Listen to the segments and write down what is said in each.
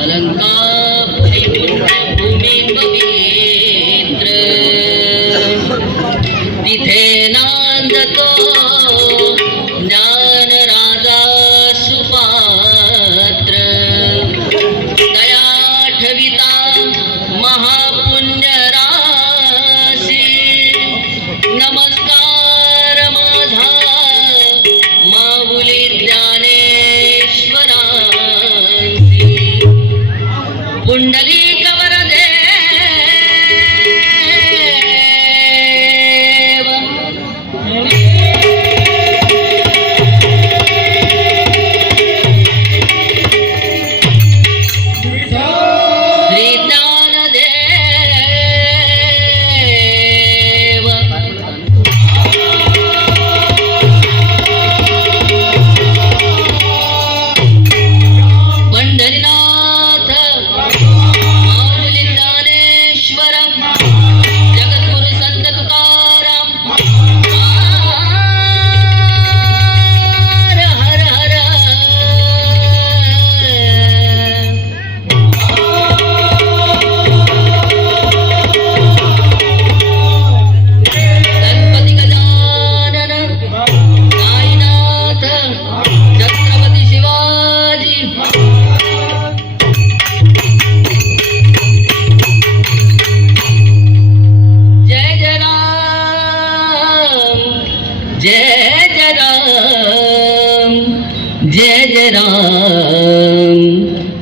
அலங்கா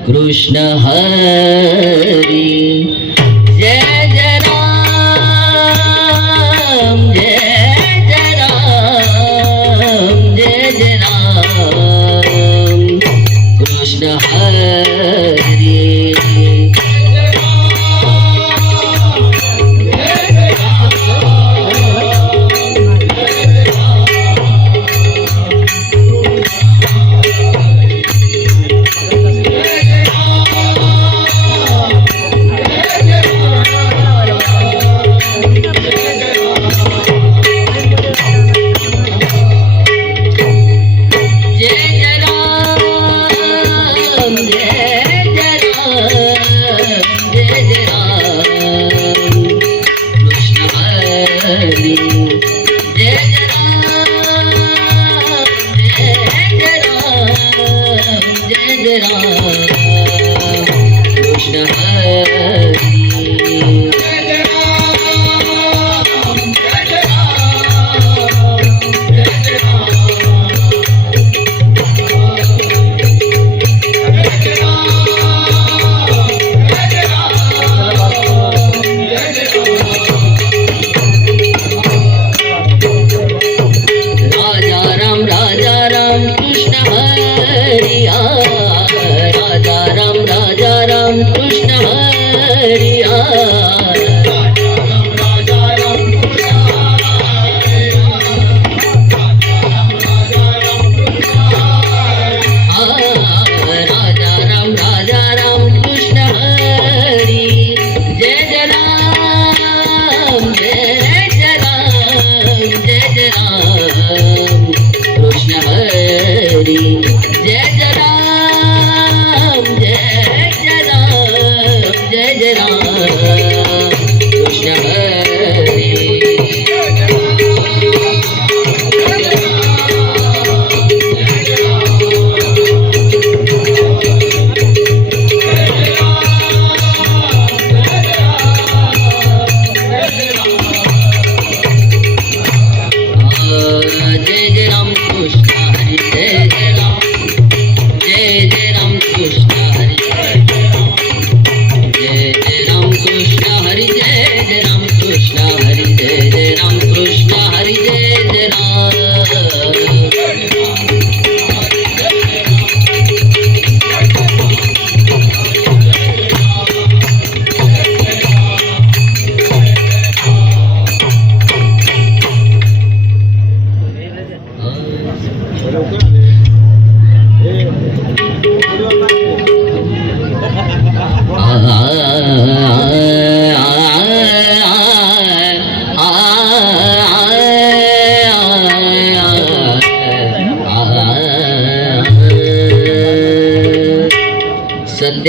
কৃষ্ণ হরে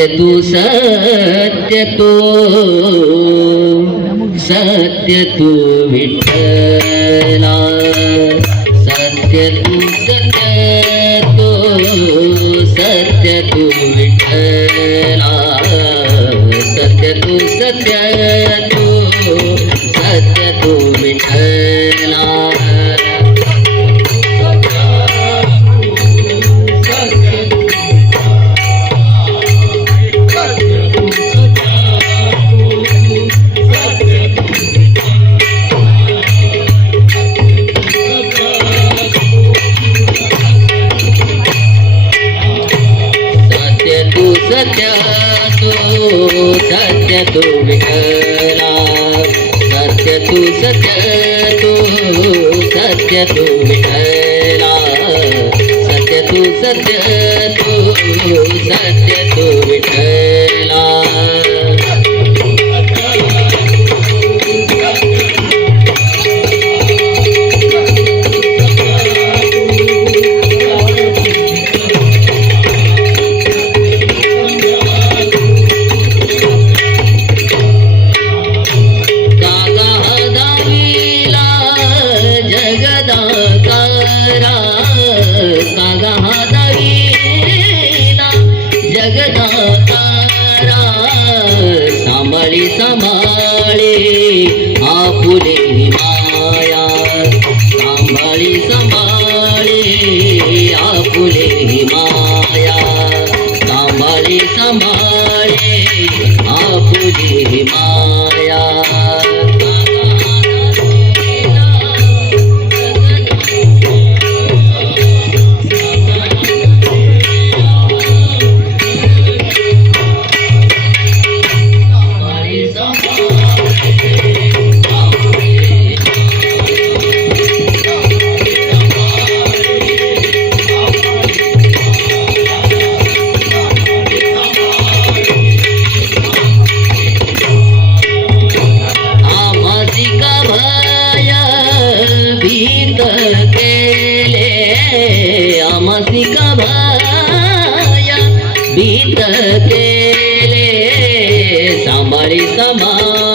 तू सत्य तू सत्य तू विठ्ठला सत्य तू सत्य तू सत्य तू विठ्ठला सत्य तू सत्य तू सत्य तू विठ्ठला। सत्य तू विठला सत्य तू सत्य तू सत्य तू विठला जगदाकारा सांभाळी सांभाळे आपुले તે સાંભળી સમા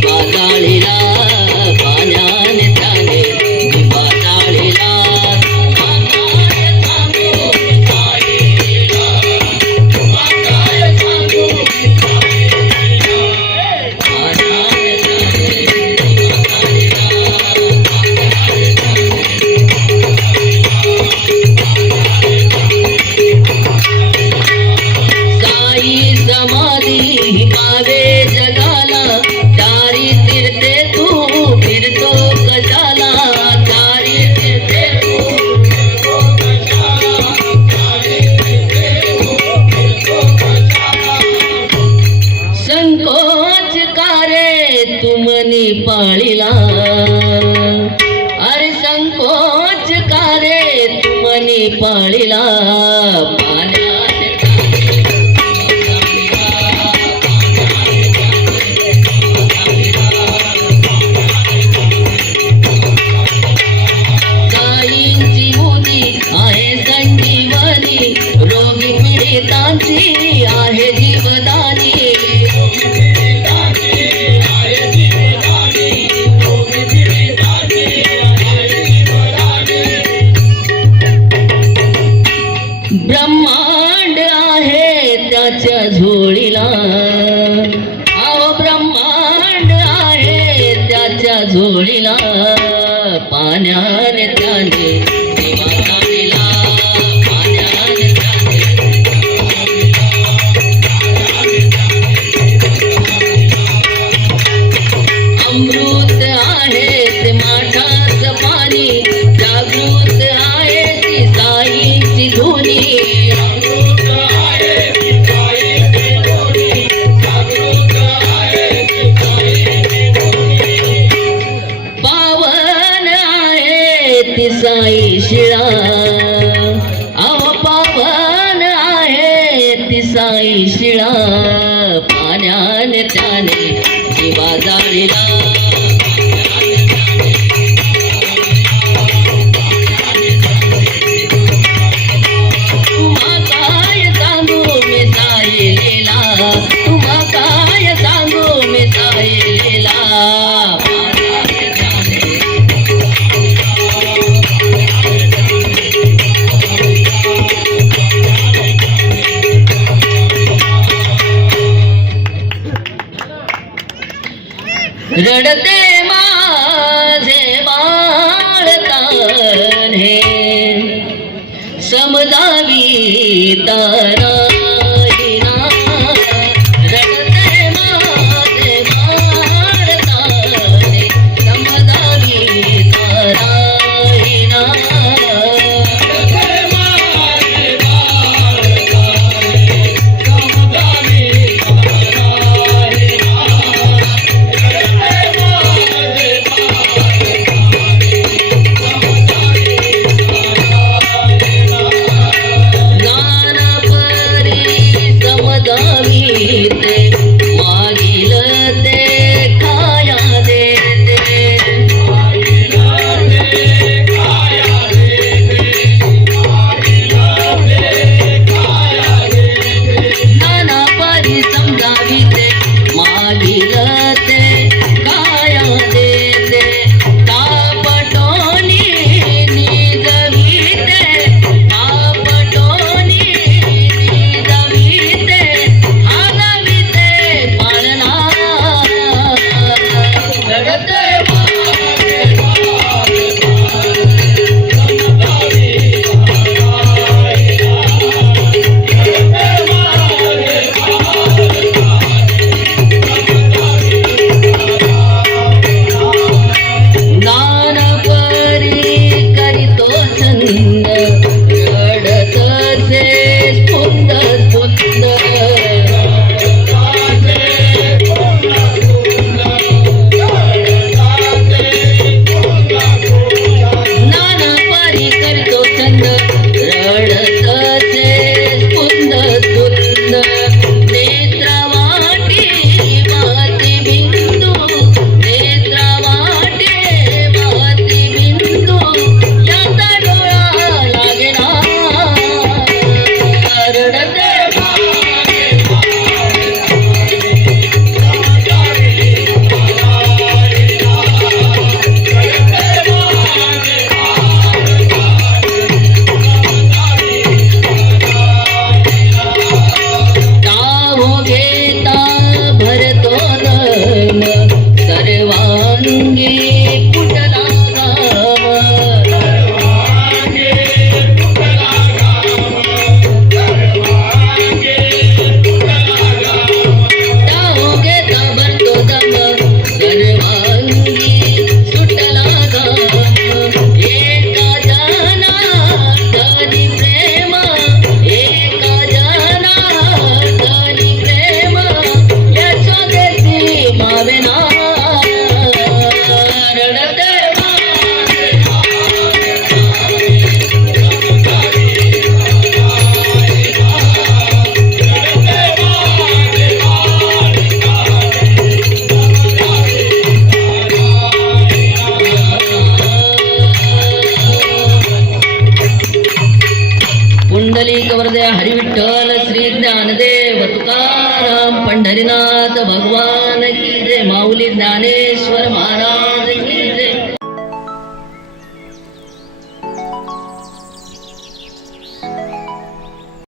Bye. ജഡത്തെ